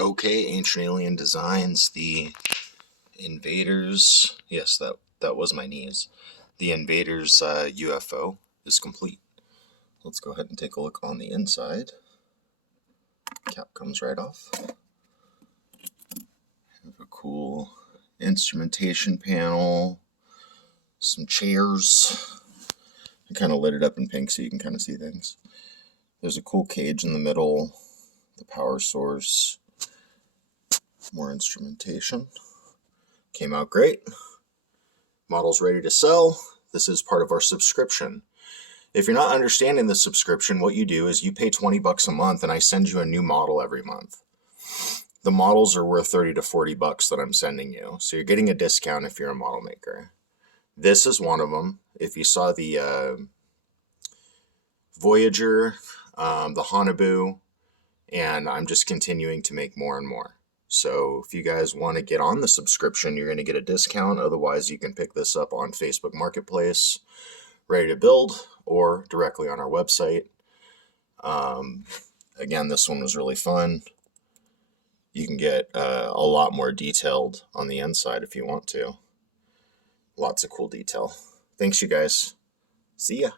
Okay, Ancient Alien Designs, the Invaders, yes, that was my knees. The Invaders UFO is complete. Let's go ahead and take a look on the inside. Cap comes right off. Have a cool instrumentation panel, some chairs. I kind of lit it up in pink so you can kind of see things. There's a cool cage in the middle, the power source, more instrumentation. Came out great. Model's ready to sell. This is part of our subscription. If you're not understanding the subscription, what you do is you pay 20 bucks a month and I send you a new model every month. The models are worth 30 to 40 bucks that I'm sending you. So you're getting a discount if you're a model maker. This is one of them. If you saw the Voyager, the Hanabu, and I'm just continuing to make more and more. So if you guys want to get on the subscription, you're going to get a discount. Otherwise, you can pick this up on Facebook Marketplace, ready to build, or directly on our website. Again, this one was really fun. You can get a lot more detailed on the inside if you want to. Lots of cool detail. Thanks, you guys. See ya.